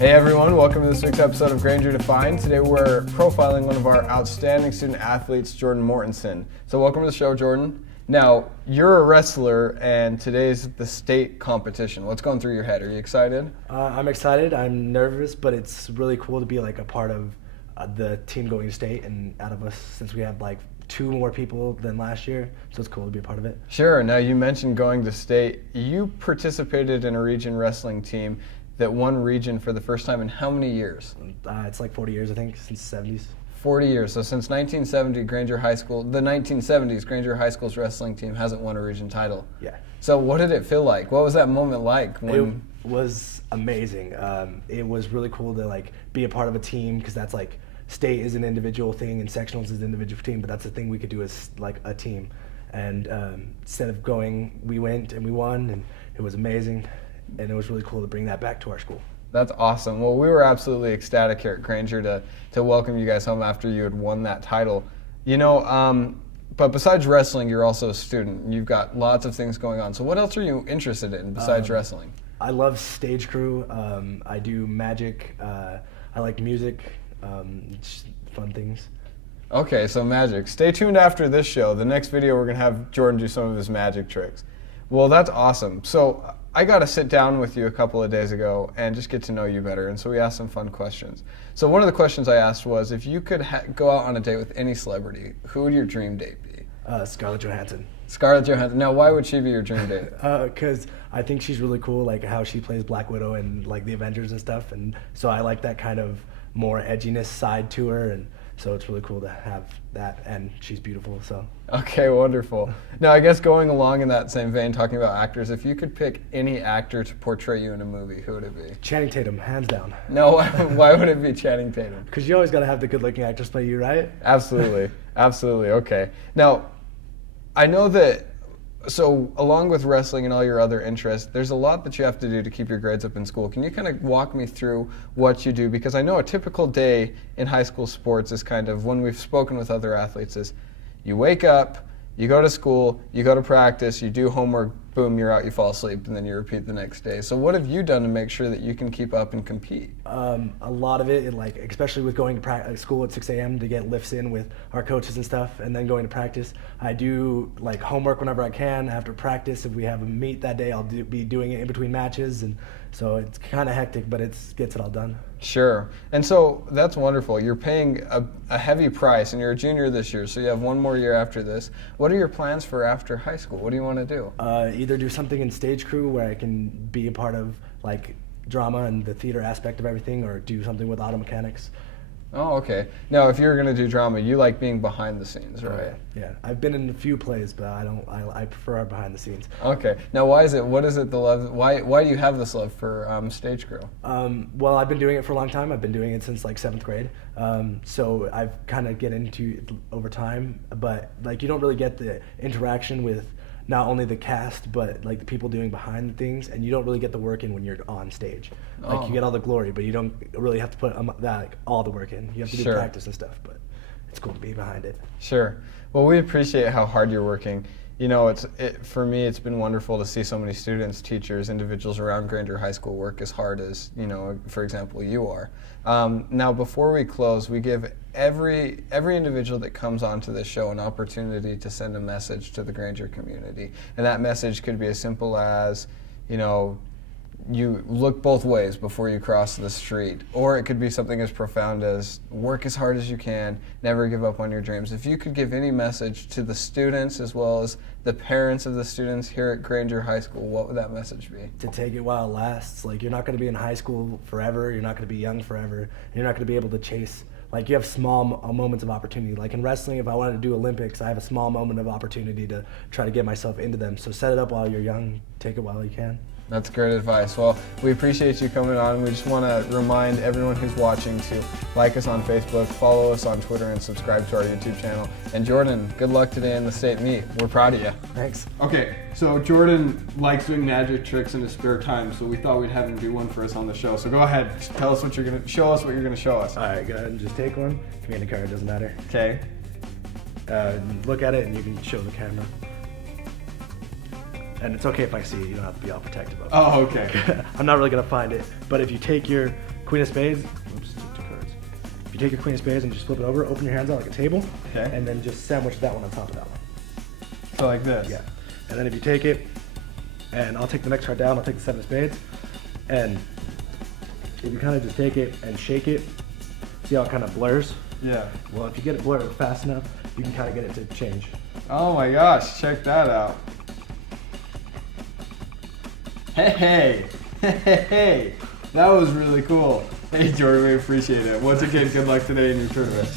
Hey everyone, welcome to this week's episode of Granger Defined. Today we're profiling one of our outstanding student athletes, Jordan Mortensen. So welcome to the show, Jordan. Now, you're a wrestler and today's the state competition. What's going through your head? Are you excited? I'm excited, I'm nervous, but it's really cool to be like a part of the team going to state, and out of us, since we have like 2 more people than last year, so it's cool to be a part of it. Sure. Now, you mentioned going to state. You participated in a region wrestling team that won region for the first time in how many years? It's like 40 years, I think, since the 70s. 40 years. So since 1970, Granger High School, the 1970s, Granger High School's wrestling team hasn't won a region title. Yeah. So what did it feel like? What was that moment like? When It was amazing. It was really cool to like be a part of a team, because that's like state is an individual thing and sectionals is an individual team, but that's the thing we could do as like a team. And instead of going, we went and we won, and it was amazing. And it was really cool to bring that back to our school. That's awesome. Well, we were absolutely ecstatic here at Granger to welcome you guys home after you had won that title. You know, but besides wrestling, you're also a student. You've got lots of things going on. So what else are you interested in besides wrestling? I love stage crew. I do magic. I like music. Just fun things. Okay, so magic. Stay tuned after this show. The next video, we're going to have Jordan do some of his magic tricks. Well, that's awesome. So I got to sit down with you a couple of days ago and just get to know you better, and so we asked some fun questions. So one of the questions I asked was, if you could go out on a date with any celebrity, who would your dream date be? Scarlett Johansson. Scarlett Johansson. Now, why would she be your dream date? Because I think she's really cool, like how she plays Black Widow and like the Avengers and stuff, and so I like that kind of more edginess side to her, and so it's really cool to have that, and she's beautiful, so. Okay, wonderful. Now, I guess going along in that same vein, talking about actors, if you could pick any actor to portray you in a movie, who would it be? Channing Tatum, hands down. No, why would it be Channing Tatum? Because you always got to have the good-looking actors play you, right? Absolutely, absolutely, okay. Now, I know that, so along with wrestling and all your other interests, there's a lot that you have to do to keep your grades up in school. Can you kind of walk me through what you do? Because I know a typical day in high school sports is kind of, when we've spoken with other athletes, is you wake up, you go to school, you go to practice, you do homework, boom, you're out, you fall asleep, and then you repeat the next day. So what have you done to make sure that you can keep up and compete? A lot of it, like especially with going to school at 6 a.m. to get lifts in with our coaches and stuff, and then going to practice. I do like homework whenever I can. After practice, if we have a meet that day, I'll be doing it in between matches, and so it's kind of hectic, but it gets it all done. Sure. And so that's wonderful. You're paying a heavy price, and you're a junior this year, so you have one more year after this. What are your plans for after high school? What do you want to do? Either do something in stage crew where I can be a part of like drama and the theater aspect of everything, or do something with auto mechanics. Oh, okay. Now, if you're going to do drama, you like being behind the scenes, right? Yeah. I've been in a few plays, but I prefer our behind the scenes. Okay. Now, what is it the love? Why do you have this love for stage crew? Well, I've been doing it for a long time. I've been doing it since like 7th grade. So I've kind of get into it over time, but like you don't really get the interaction with not only the cast, but like the people doing behind the things, and you don't really get the work in when you're on stage. Like you get all the glory, but you don't really have to put all the work in. You have to do practice and stuff, but it's cool to be behind it. Sure. Well, we appreciate how hard you're working. You know, for me, it's been wonderful to see so many students, teachers, individuals around Granger High School work as hard as, you know, for example, you are. Now, before we close, we give every individual that comes onto this show an opportunity to send a message to the Granger community. And that message could be as simple as, you know, you look both ways before you cross the street. Or it could be something as profound as work as hard as you can, never give up on your dreams. If you could give any message to the students as well as the parents of the students here at Granger High School, what would that message be? To take it while it lasts. Like, you're not going to be in high school forever, you're not going to be young forever, and you're not going to be able to chase. Like, you have small moments of opportunity. Like in wrestling, if I wanted to do Olympics, I have a small moment of opportunity to try to get myself into them. So set it up while you're young, take it while you can. That's great advice. Well, we appreciate you coming on. We just want to remind everyone who's watching to like us on Facebook, follow us on Twitter, and subscribe to our YouTube channel. And Jordan, good luck today in the state meet. We're proud of you. Thanks. Okay, so Jordan likes doing magic tricks in his spare time, so we thought we'd have him do one for us on the show. So go ahead, tell us what you're going to show us. What you're going to show us. All right, go ahead and just take one. Give me any card, doesn't matter. Okay. Look at it and you can show the camera. And it's okay if I see it, you don't have to be all protective of it. Oh, okay. I'm not really going to find it, but if you take your Queen of Spades. Oops, took 2 cards. If you take your Queen of Spades and just flip it over, open your hands out like a table, Okay. and then just sandwich that one on top of that one. So like this. Yeah. And then if you take it, and I'll take the next card down, I'll take the 7 of Spades, and if you kind of just take it and shake it, see how it kind of blurs? Yeah. Well, if you get it blurred fast enough, you can kind of get it to change. Oh my gosh, check that out. Hey, hey, that was really cool. Hey Jordan, we appreciate it. Once again, good luck today in your tournament.